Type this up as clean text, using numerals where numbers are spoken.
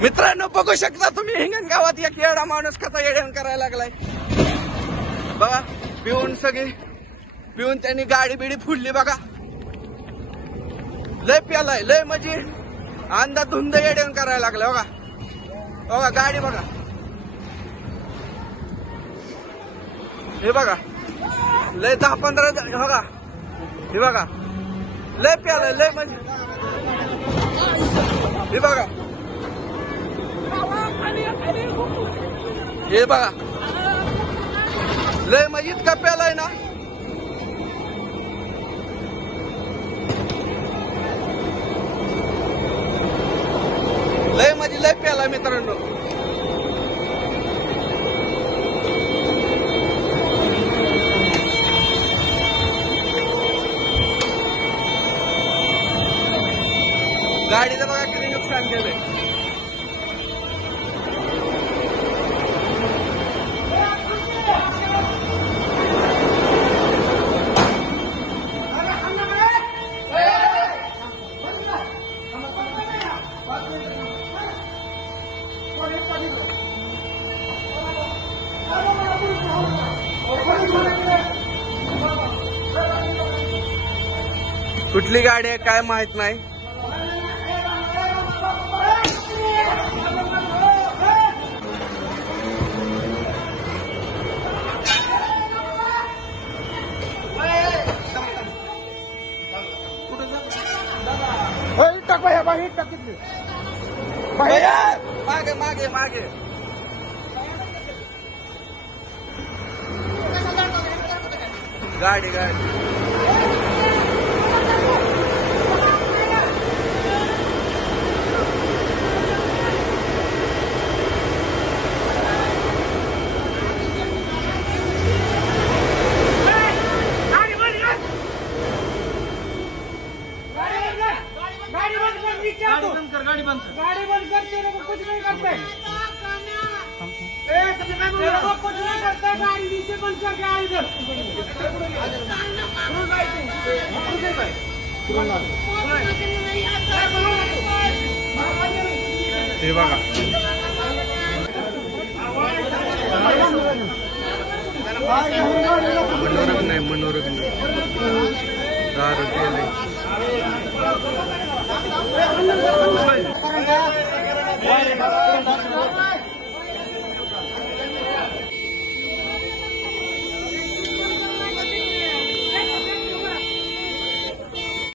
मित्रांनो बघू शकता तुम्ही हिंगणगावात एक येडा माणूस कसा येड्यान करायला लागलाय बघा. पिऊन त्यांनी गाडी बिडी फुडली बघा. लय प्यालाय लय म्हणजे अंधाधुंद येड्यान करायला लागलाय बघा. बघा गाडी बघा हे बघा लय 10-15 बघा हे बघा लय प्यालाय लय म्हणजे हे बघा हे बघा लय म्हणजे इतका प्यालाय ना. लय म्हणजे लय प्यालाय मित्रांनो. गाडीचं बघा किती नुकसान केलंय. कुठली गाडी आहे काय माहित नाही. मागे मागे मागे गाडी गाड़ी बंद करते कुछ नहीं करते कुछ नहीं करते गाड़ी नीचे बंद करके आ इधर. हे बघा मनोरंजन दारू केले. Hey!